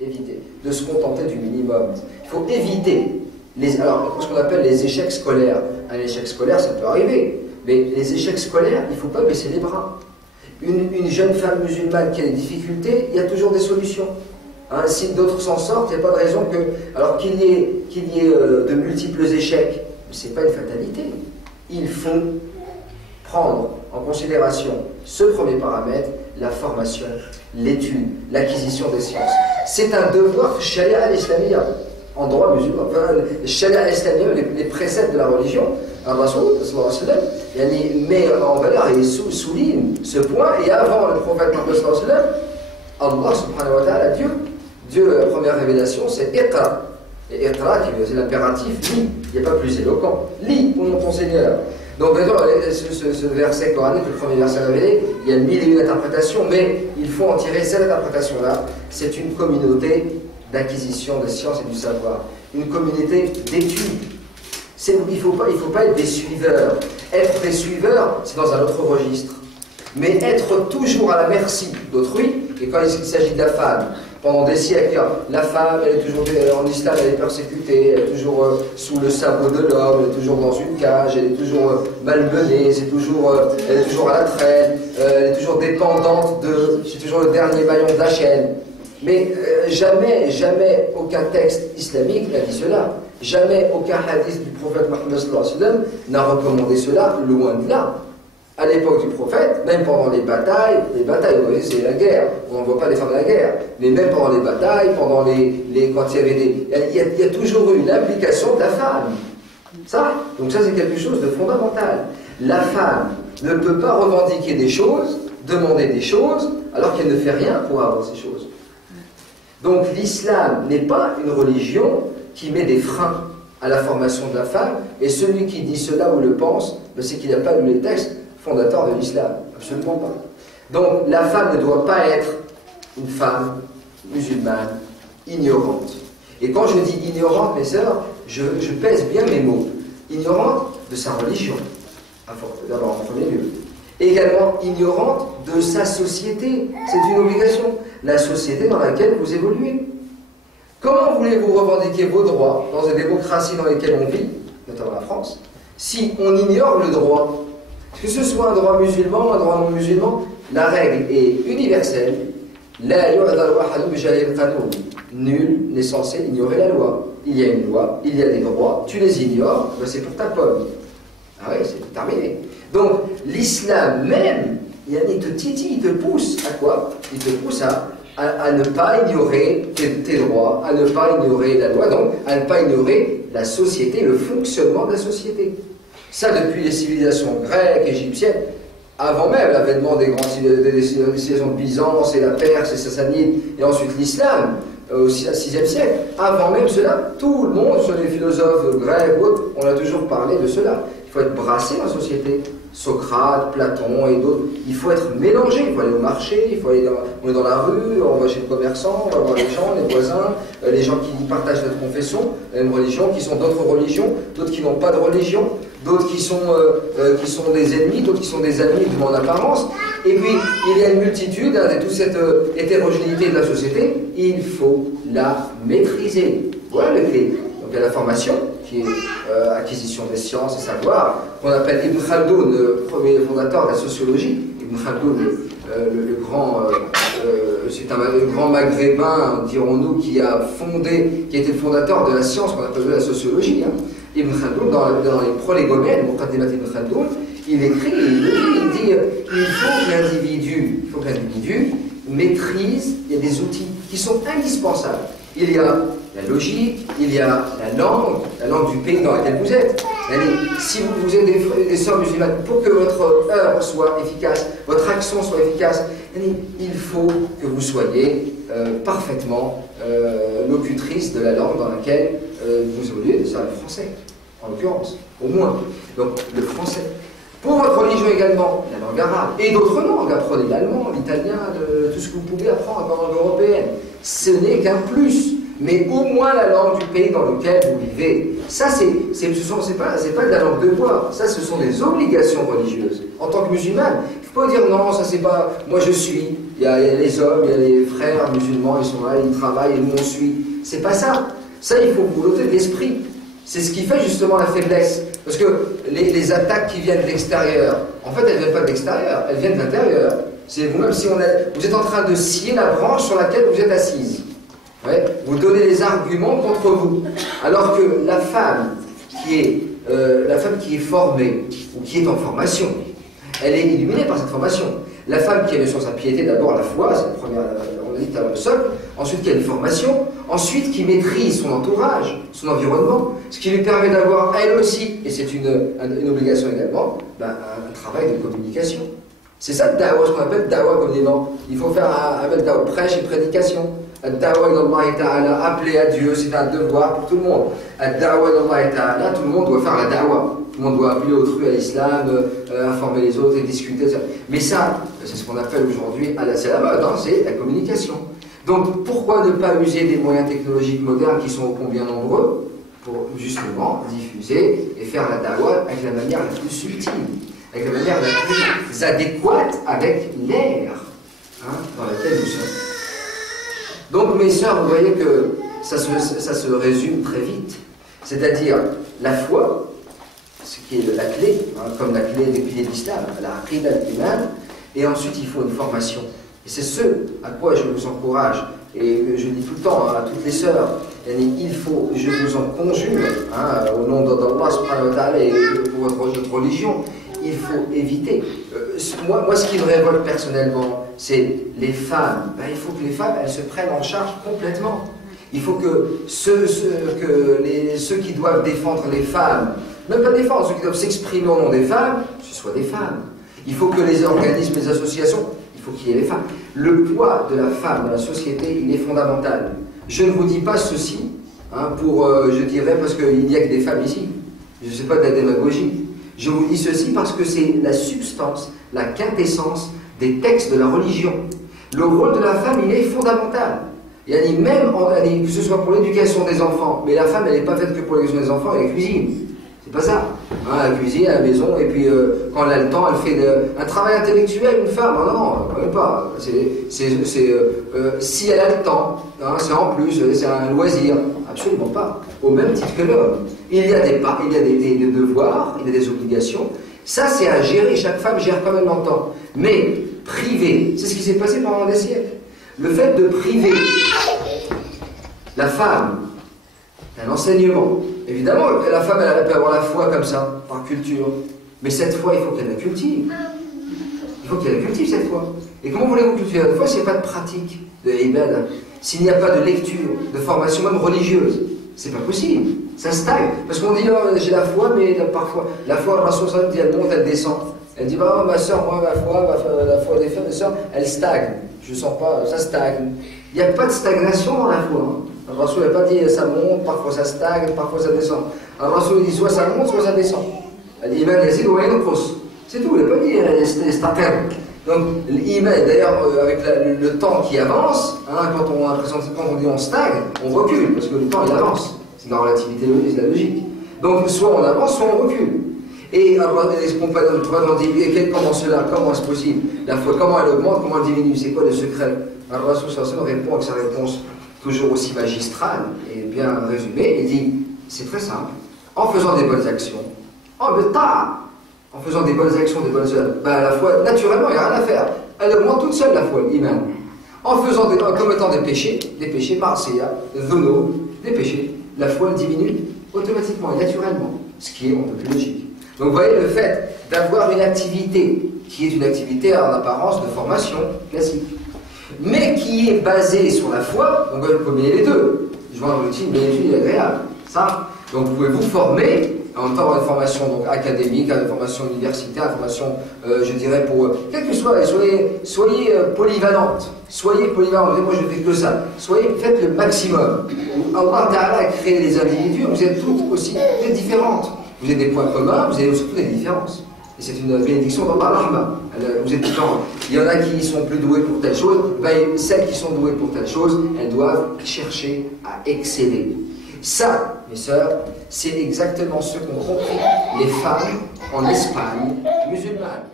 éviter de se contenter du minimum. Il faut éviter ce qu'on appelle les échecs scolaires. Un échec scolaire, ça peut arriver, mais les échecs scolaires, il ne faut pas baisser les bras. Une jeune femme musulmane qui a des difficultés, il y a toujours des solutions. Hein, si d'autres s'en sortent, il n'y a pas de raison que, alors qu'il y ait de multiples échecs, ce n'est pas une fatalité. Il faut prendre en considération ce premier paramètre, la formation, l'étude, l'acquisition des sciences. C'est un devoir sharia al-islamiyya, en droit musulman. Enfin, sharia al-islamiyya, les préceptes de la religion, Rasoul, met en valeur et souligne ce point. Et avant le prophète Mohammed, Allah subhanahu wa ta'ala, Dieu, la première révélation, c'est Iqra. Et Iqra, c'est l'impératif, lis. Il n'y a pas plus éloquent. Lis au nom de ton Seigneur. Donc, ce verset coranique, le premier verset révélé, il y a 1001 interprétations, mais il faut en tirer cette interprétation-là. C'est une communauté d'acquisition des sciences et du savoir. Une communauté d'études. Il faut pas être des suiveurs. Être des suiveurs, c'est dans un autre registre. Mais être toujours à la merci d'autrui, et quand il s'agit de la femme, pendant des siècles, la femme, elle est toujours en islam, elle est persécutée, elle est toujours sous le sabot de l'homme, elle est toujours dans une cage, elle est toujours malmenée, elle est toujours à la traîne, elle est toujours dépendante c'est toujours le dernier maillon de la chaîne. Mais jamais aucun texte islamique n'a dit cela. Jamais aucun hadith du prophète Mohammed sallallahu alayhi wa sallam n'a recommandé cela, loin de là. À l'époque du prophète, même pendant les batailles, vous voyez, c'est la guerre, on ne voit pas les femmes de la guerre, mais même pendant les batailles, quand il y avait il y a toujours eu l'implication de la femme. Donc ça c'est quelque chose de fondamental. La femme ne peut pas revendiquer des choses, demander des choses, alors qu'elle ne fait rien pour avoir ces choses. Donc l'islam n'est pas une religion qui met des freins à la formation de la femme, et celui qui dit cela ou le pense, c'est qu'il n'a pas lu les textes fondateur de l'islam, absolument pas. Donc la femme ne doit pas être une femme musulmane ignorante. Et quand je dis ignorante, mes sœurs, je pèse bien mes mots. Ignorante de sa religion, d'abord en premier lieu. Également ignorante de sa société, c'est une obligation. La société dans laquelle vous évoluez. Comment voulez-vous revendiquer vos droits dans les démocraties dans lesquelles on vit, notamment la France, si on ignore le droit? Que ce soit un droit musulman, un droit non musulman, la règle est universelle. Nul n'est censé ignorer la loi. Il y a une loi, il y a des droits, tu les ignores, ben c'est pour ta pomme. Ah oui, c'est terminé. Donc, l'islam même, il te titille, il te pousse à quoi? Il te pousse à ne pas ignorer tes droits, à ne pas ignorer la loi, donc à ne pas ignorer la société, le fonctionnement de la société. Ça, depuis les civilisations grecques, égyptiennes, avant même l'avènement des civilisations de Byzance et la Perse et Sassanide, et ensuite l'islam, au 6e siècle, avant même cela, tout le monde, sur les philosophes grecs ou autres, on a toujours parlé de cela. Il faut être brassé dans la société. Socrate, Platon et d'autres, il faut être mélangé, il faut aller au marché, on est dans la rue, on va chez le commerçant, on va voir les gens, les voisins, les gens qui partagent notre confession, la même religion, qui sont d'autres religions, d'autres qui n'ont pas de religion, d'autres qui sont des ennemis, d'autres qui sont des amis, du moins en apparence. Et puis, il y a une multitude de toute cette hétérogénéité de la société, il faut la maîtriser. Voilà le clé. Donc il y a la formation, qui est acquisition des sciences et savoirs, qu'on appelle Ibn Khaldoun, le premier fondateur de la sociologie. Ibn Khaldoun, c'est un grand maghrébin, dirons-nous, qui a été le fondateur de la science qu'on appelle la sociologie. Ibn Khaldoun, dans les prolégomènes, Muqaddimat Ibn Khaldoun, il écrit, il dit il faut que l'individu maîtrise, il y a des outils qui sont indispensables. Il y a la logique, il y a la langue du pays dans lequel vous êtes. Si vous êtes des sœurs musulmanes, pour que votre œuvre soit efficace, votre action soit efficace, il faut que vous soyez parfaitement locutrice de la langue dans laquelle vous évoluez, c'est le français, en l'occurrence, au moins. Donc le français. Pour votre religion également, la langue arabe et d'autres langues, apprenez l'allemand, l'italien, tout ce que vous pouvez apprendre dans la langue européenne. Ce n'est qu'un plus, mais au moins la langue du pays dans lequel vous vivez. Ça, c'est pas de la langue de bois, ça, ce sont des obligations religieuses. En tant que musulman, il ne faut pas dire non, ça c'est pas, moi je suis. il y a les hommes, il y a les frères musulmans, ils sont là, ils travaillent et nous on suit. C'est pas ça. Ça, il faut boulotter de l'esprit. C'est ce qui fait justement la faiblesse. Parce que les attaques qui viennent de l'extérieur, en fait, elles ne viennent pas de l'extérieur, elles viennent de l'intérieur. C'est vous-même, si vous êtes en train de scier la branche sur laquelle vous êtes assise. Ouais, vous donnez les arguments contre vous. Alors que la femme qui est formée, ou qui est en formation, elle est illuminée par cette formation. La femme qui a sur sa piété, d'abord la foi, c'est la première, on a dit tout à l'heure le socle, ensuite qui a une formation, ensuite qui maîtrise son entourage, son environnement, ce qui lui permet d'avoir elle aussi, et c'est une obligation également, un travail de communication. C'est ça le da'wah, ce qu'on appelle da'wah comme des noms. Il faut faire un da'wah, prêche et prédication. Ad-da'wah ilallahi ta'ala, appeler à Dieu, c'est un devoir pour tout le monde. Ad-da'wah ilallahi ta'ala, tout le monde doit faire la da'wah. Tout le monde doit appeler autrui à l'islam, informer les autres et discuter. Mais ça, c'est ce qu'on appelle aujourd'hui, c'est la mode, hein, c'est la communication. Donc pourquoi ne pas user des moyens technologiques modernes qui sont ô combien nombreux pour justement diffuser et faire la da'wah avec la manière la plus subtile, avec la manière la plus adéquate avec l'ère dans laquelle nous sommes. Donc mes sœurs, vous voyez que ça se résume très vite. C'est-à-dire la foi, ce qui est la clé, comme la clé des piliers de l'islam, la aqidah al-iman, et ensuite il faut une formation. Et c'est ce à quoi je vous encourage, et je dis tout le temps à toutes les sœurs, je vous en conjure, au nom d'Allah subhanahu wa ta'ala et pour votre religion, il faut éviter. Moi, ce qui me révolte personnellement, c'est les femmes. Il faut que les femmes, elles se prennent en charge complètement. Il faut que ceux qui doivent défendre les femmes, même pas défendre, ceux qui doivent s'exprimer au nom des femmes, ce soient des femmes. Il faut que les organismes, les associations, il faut qu'il y ait les femmes. Le poids de la femme dans la société, il est fondamental. Je ne vous dis pas ceci, je dirais, parce qu'il n'y a que des femmes ici. Je ne sais pas de la démagogie. Je vous dis ceci parce que c'est la substance, la quintessence des textes de la religion. Le rôle de la femme, il est fondamental. Même que ce soit pour l'éducation des enfants, mais la femme, elle n'est pas faite que pour l'éducation des enfants, elle cuisine. C'est pas ça. Elle cuisine à la maison, et puis quand elle a le temps, elle fait un travail intellectuel, une femme. Non, quand même pas. Si elle a le temps, c'est en plus, c'est un loisir. Absolument pas. Au même titre que l'homme. Il y a des devoirs, il y a des obligations. Ça, c'est à gérer. Chaque femme gère comme elle l'entend. Mais priver, c'est ce qui s'est passé pendant des siècles. Le fait de priver la femme d'un enseignement, évidemment, la femme, elle peut avoir la foi comme ça, par culture. Mais cette foi, il faut qu'elle la cultive. Il faut qu'elle la cultive, cette foi. Et comment voulez-vous cultiver la foi s'il n'y a pas de pratique de ibadah, s'il n'y a pas de lecture, de formation même religieuse? C'est pas possible. Ça stagne. Parce qu'on dit, oh, j'ai la foi, mais parfois, la foi, Rasul dit, elle monte, elle descend. Elle dit, oh, ma soeur, moi, la foi des frères et des sœurs, elle stagne. Je ne sens pas, ça stagne. Il n'y a pas de stagnation dans la foi. Le Rasul n'a pas dit, ça monte, parfois ça stagne, parfois ça descend. Le Rasul dit, soit ça monte, soit ça descend. Elle dit, Iman yazid wa yanqus. C'est tout, il n'a pas dit, stagne. Donc, l'Iman, d'ailleurs, avec le temps qui avance, quand on dit on stagne, on recule, parce que le temps il avance. C'est la relativité logique, c'est la logique. Donc, soit on avance, soit on recule. Et les compagnons de Prophète ont dit, comment cela, comment est-ce possible? La foi, comment elle augmente, comment elle diminue? C'est quoi le secret? Alors, Rasul répond avec sa réponse toujours aussi magistrale et bien résumée. Il dit, c'est très simple. En faisant des bonnes actions, en faisant des bonnes actions, des bonnes œuvres, la foi, naturellement, il n'y a rien à faire. Elle augmente toute seule, la foi, l'iman. En commettant des péchés, marsiya, dhuno, des péchés, la foi diminue automatiquement et naturellement, ce qui est un peu plus logique. Donc vous voyez, le fait d'avoir une activité qui est une activité en apparence de formation classique, mais qui est basée sur la foi, donc vous pouvez mêler les deux. Je vois un outil, mais l'utile est agréable. Ça. Donc vous pouvez vous former, en même temps avoir une formation donc, académique, une formation universitaire, une formation, je dirais, pour quel que soit, soyez polyvalente. Soyez polyvalente, moi je ne fais que ça. Faites le maximum. Allah Ta'ala a créé les individus, vous êtes toutes aussi très différentes. Vous avez des points communs, vous avez surtout des différences. Et c'est une bénédiction d'Allah Rahma. Vous êtes différents. Il y en a qui sont plus doués pour telle chose, celles qui sont douées pour telle chose, elles doivent chercher à exceller. Ça, mes sœurs, c'est exactement ce qu'ont compris les femmes en Espagne musulmane.